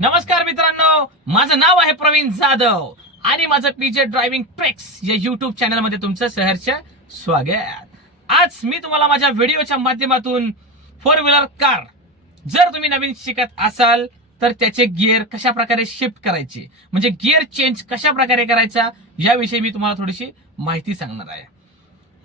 नमस्कार मित्रांनो माझं नाव आहे प्रवीण जाधव आणि माझं पीजे ड्रायव्हिंग ट्रेक्स या युट्यूब चॅनलमध्ये तुमचं सहर्ष स्वागत. आज मी तुम्हाला माझ्या व्हिडिओच्या माध्यमातून फोर व्हीलर कार जर तुम्ही नवीन शिकत असाल तर त्याचे गिअर कशा प्रकारे शिफ्ट करायचे? म्हणजे गिअर चेंज कशा प्रकारे करायचा? याविषयी मी तुम्हाला थोडीशी माहिती सांगणार आहे.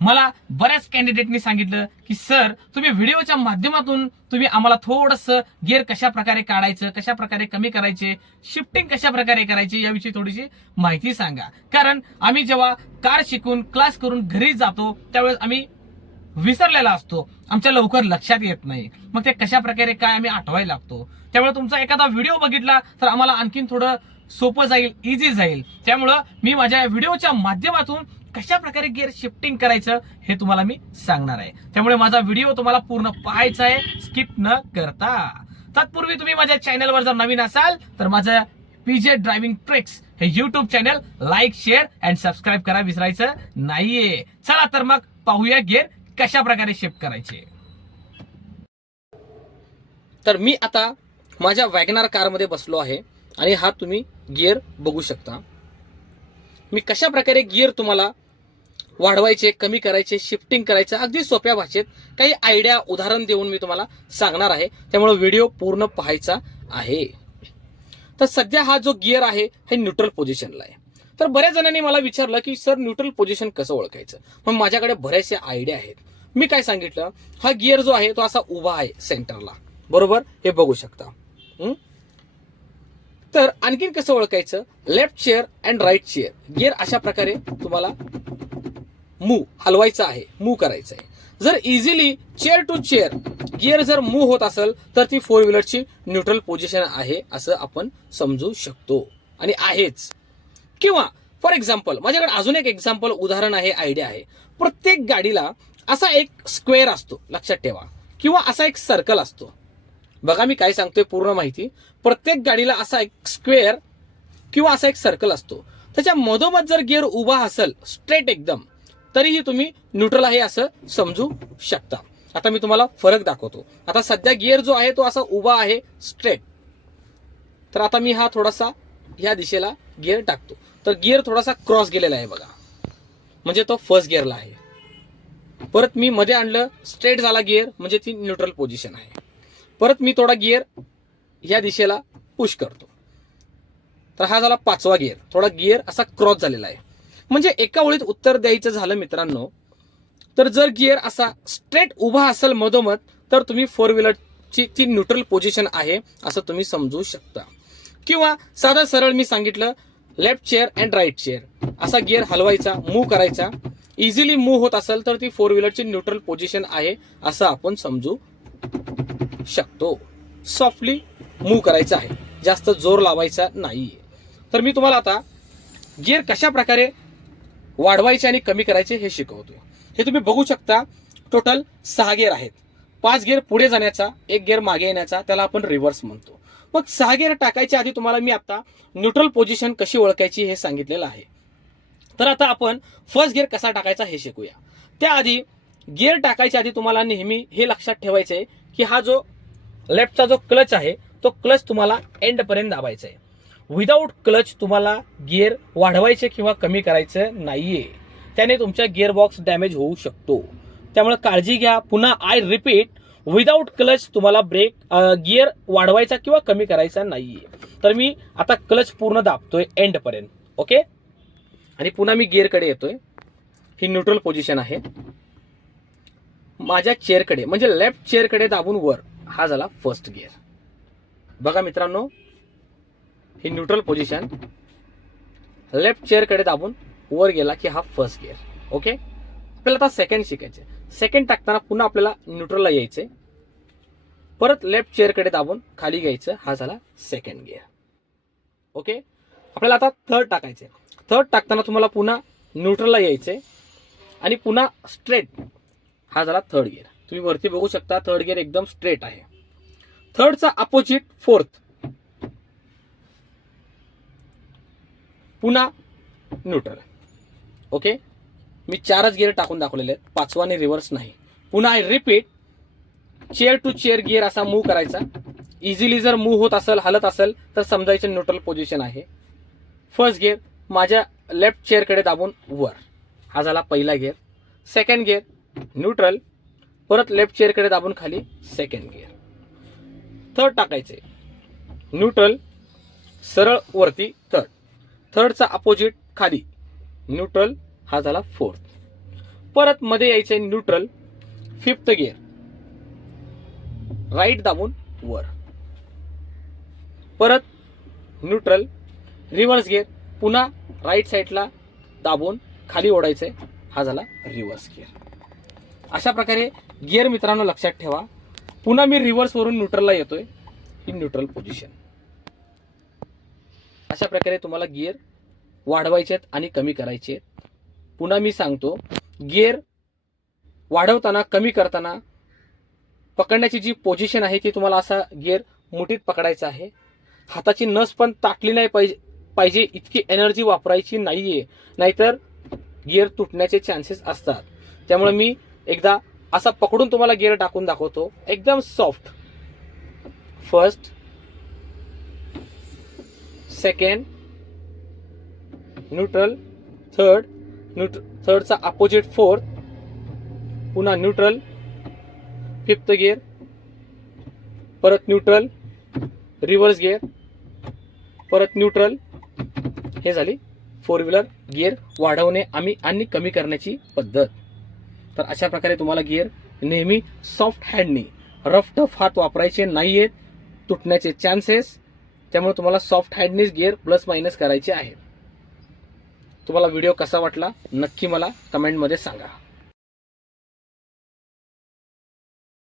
मला बऱ्याच कॅन्डिडेटनी सांगितलं की सर तुम्ही व्हिडिओच्या माध्यमातून तुम्ही आम्हाला थोडस गिअर कशा प्रकारे काढायचं कशा प्रकारे कमी करायचे शिफ्टिंग कशा प्रकारे करायची याविषयी थोडीशी माहिती सांगा. कारण आम्ही जेव्हा कार शिकून क्लास करून घरी जातो त्यावेळेस आम्ही विसरलेला असतो. आमच्या लवकर लक्षात येत नाही. मग ते कशा प्रकारे काय आम्ही आठवायला लागतो? त्यामुळे तुमचा एखादा व्हिडिओ बघितला तर आम्हाला आणखीन थोडं सोपं जाईल इझी जाईल. त्यामुळं मी माझ्या व्हिडिओच्या माध्यमातून कशा प्रकारे गिअर शिफ्टिंग करायचं हे तुम्हाला मी सांगणार आहे. त्यामुळे माझा व्हिडिओ तुम्हाला पूर्ण पाहायचा आहे. स्किप न करता. तत्पूर्वी तुम्ही माझ्या चॅनलवर जर नवीन असाल तर माझं पीजे ड्रायव्हिंग ट्रिक्स हे YouTube channel like share and subscribe करा. विसरायचं नाहीये. चला तर मग पाहूया गिअर कशा प्रकारे शिफ्ट करायचे. तर मी आता माझ्या वॅगनार कारमध्ये बसलो आहे आणि हा तुम्ही गिअर बघू शकता. मी कशा प्रकारे गिअर तुम्हाला वाढवायचे कमी करायचे शिफ्टिंग करायचं अगदी सोप्या भाषेत काही आयडिया उदाहरण देऊन मी तुम्हाला सांगणार आहे. त्यामुळे व्हिडिओ पूर्ण पाहायचा आहे. तर सध्या हा जो गिअर आहे हे न्यूट्रल पोझिशनला आहे. तर बऱ्याच जणांनी मला विचारलं की सर न्यूट्रल पोझिशन कसं ओळखायचं? मग माझ्याकडे बरेचसे आयडिया आहेत. मी काय सांगितलं? हा गिअर जो आहे तो असा उभा आहे सेंटरला बरोबर? हे बघू शकता. तर आणखीन कसं ओळखायचं? Left chair and right chair gear अशा प्रकारे तुम्हाला मूव हलवायचं आहे मूव करायचं आहे जर easily chair to chair gear जर मूव होत असेल तर ती फोर व्हीलरची न्यूट्रल पोझिशन आहे असं आपण समजू शकतो. आणि आहेच. किंवा फॉर एक्झाम्पल माझ्याकडे अजून एक एक्झाम्पल उदाहरण आहे आयडिया आहे. प्रत्येक गाडीला असा एक स्क्वेअर असतो लक्षात ठेवा. किंवा असा एक सर्कल असतो. बघा मी काय सांगतोय पूर्ण माहिती. प्रत्येक गाडीला असा एक स्क्वेअर किंवा असा एक सर्कल असतो. त्याच्या मधोमध जर गिअर उभा असेल स्ट्रेट एकदम तरीही तुम्ही न्यूट्रल आहे असं समजू शकता. आता मी तुम्हाला फरक दाखवतो. आता सध्या गिअर जो आहे तो असा उभा आहे स्ट्रेट तर आता मी हा थोडासा ह्या दिशेला गिअर टाकतो. तर गिअर थोडासा क्रॉस गेलेला आहे बघा. म्हणजे तो फर्स्ट गिअरला आहे. परत मी मध्ये आणलं स्ट्रेट झाला गिअर म्हणजे ती न्यूट्रल पोझिशन आहे. परत मी थोडा गिअर ह्या दिशेला पुश करतो. तर हा झाला पाचवा गिअर थोडा गिअर असा क्रॉस झालेला आहे. म्हणजे एका ओळीत उत्तर द्यायचं झालं मित्रांनो तर जर गिअर असा स्ट्रेट उभा असेल मधोमध तर तुम्ही फोर व्हीलरची ती न्यूट्रल पोझिशन आहे असं तुम्ही समजू शकता. किंवा साधा सरळ मी सांगितलं left chair and right chair असा गिअर हलवायचा मूव्ह करायचा. इझिली मूव्ह होत असेल तर ती फोर व्हीलरची न्यूट्रल पोझिशन आहे असं आपण समजू शकतो. सॉफ्टली मूव्ह करायचं आहे. जास्त जोर लावायचा नाहीये. तर मी तुम्हाला आता गिअर कशा प्रकारे वाढवायचे आणि कमी करायचे हे शिकवतोय. हे तुम्ही बघू शकता टोटल सहा गेअर आहेत. पाच गेअर पुढे जाण्याचा एक गेअर मागे येण्याचा त्याला आपण रिव्हर्स म्हणतो. मग सहा गेअर टाकायच्या आधी तुम्हाला मी आता न्यूट्रल पोझिशन कशी ओळखायची हे सांगितलेलं आहे. तर आता आपण फर्स्ट गिअर कसा टाकायचा हे शिकूया. त्याआधी गिअर टाकायच्या आधी तुम्हाला नेहमी हे लक्षात ठेवायचं आहे की हा जो लेफ्टचा जो क्लच आहे तो क्लच तुम्हाला एंडपर्यंत दाबायचा आहे विदाऊट क्लच तुम्हाला गिअर वाढवायचे किंवा कमी करायचं नाहीये. त्याने तुमच्या गिअरबॉक्स डॅमेज होऊ शकतो. त्यामुळे काळजी घ्या. पुन्हा आय रिपीट विदाऊट क्लच तुम्हाला ब्रेक गिअर वाढवायचा किंवा कमी करायचा नाहीये. तर मी आता क्लच पूर्ण दाबतोय एंडपर्यंत ओके आणि पुन्हा मी गिअरकडे येतोय. ही न्यूट्रल पोझिशन आहे. माझ्या चेअरकडे म्हणजे लेफ्ट चेअरकडे दाबून वर हा झाला फर्स्ट गिअर बघा मित्रांनो ही न्यूट्रल पोझिशन लेफ्ट चेअरकडे दाबून वर गेला की हा फर्स्ट गिअर ओके आपल्याला आता सेकंड शिकायचे सेकंड टाकताना पुन्हा आपल्याला न्यूट्रलला यायचे परत लेफ्ट चेअरकडे दाबून खाली घ्यायचं. हा झाला सेकंड गिअर ओके आपल्याला आता थर्ड टाकायचे थर्ड टाकताना तुम्हाला पुन्हा न्यूट्रलला यायचे आणि पुन्हा स्ट्रेट हा झाला थर्ड गिअर तुम्ही वरती बघू शकता थर्ड गिअर एकदम स्ट्रेट आहे. थर्डचा अपोजिट फोर्थ पुन्हा न्यूट्रल. ओके? मी चारच गिअर टाकून दाखवलेले आहेत. पाचवाने रिव्हर्स नाही. पुन्हा I repeat chair to chair gear असा मूव्ह करायचा. इझिली जर मूव्ह होत असेल हलत असेल तर समजायचं न्यूट्रल पोझिशन आहे. फर्स्ट गिअर माझ्या लेफ्ट चेअरकडे दाबून वर. हा झाला पहिला गिअर सेकंड गिअर न्यूट्रल परत लेफ्ट चेअरकडे दाबून खाली सेकंड गिअर थर्ड टाकायचे. न्यूट्रल सरळ वरती थर्ड थर्डचा अपोजिट खाली. न्यूट्रल हा झाला फोर्थ परत मध्ये यायचे न्यूट्रल फिफ्थ गिअर राईट दाबून वर. परत न्यूट्रल रिव्हर्स गिअर पुन्हा राईट साईडला दाबून खाली ओढायचंय. हा झाला रिव्हर्स गिअर अशा प्रकारे गिअर मित्रांनो लक्षात ठेवा. पुन्हा मी रिव्हर्सवरून न्यूट्रलला येतोय. ही न्यूट्रल पोझिशन अशा प्रकारे तुम्हाला गिअर वाढवायचे आहेत आणि कमी करायचे आहेत पुन्हा मी सांगतो गिअर वाढवताना कमी करताना पकडण्याची जी पोझिशन आहे ती तुम्हाला असा गिअर मुठीत पकडायचा आहे. हाताची नस पण ताटली नाही पाहिजे पाहिजे इतकी एनर्जी वापरायची नाही आहे नाहीतर गिअर तुटण्याचे चान्सेस असतात. त्यामुळे मी एकदा असा पकडून तुम्हाला गिअर टाकून दाखवतो. एकदम soft first second neutral third neutral थर्डचा opposite fourth पुन्हा न्यूट्रल फिफ्थ गिअर परत न्यूट्रल रिव्हर्स गिअर परत न्यूट्रल हे झाली फोर व्हीलर गिअर वाढवणे आम्ही आणि कमी करण्याची पद्धत. तर अशा प्रकारे तुम्हाला गिअर नेहमी सॉफ्ट हँडनी रफ टफ हात वापरायचे नाही आहेत तुटण्याचे चान्सेस त्यामुळे तुम्हाला सॉफ्ट हँडनीच गिअर प्लस मायनस करायचे आहे. तुम्हाला व्हिडिओ कसा वाटला नक्की मला कमेंटमध्ये सांगा.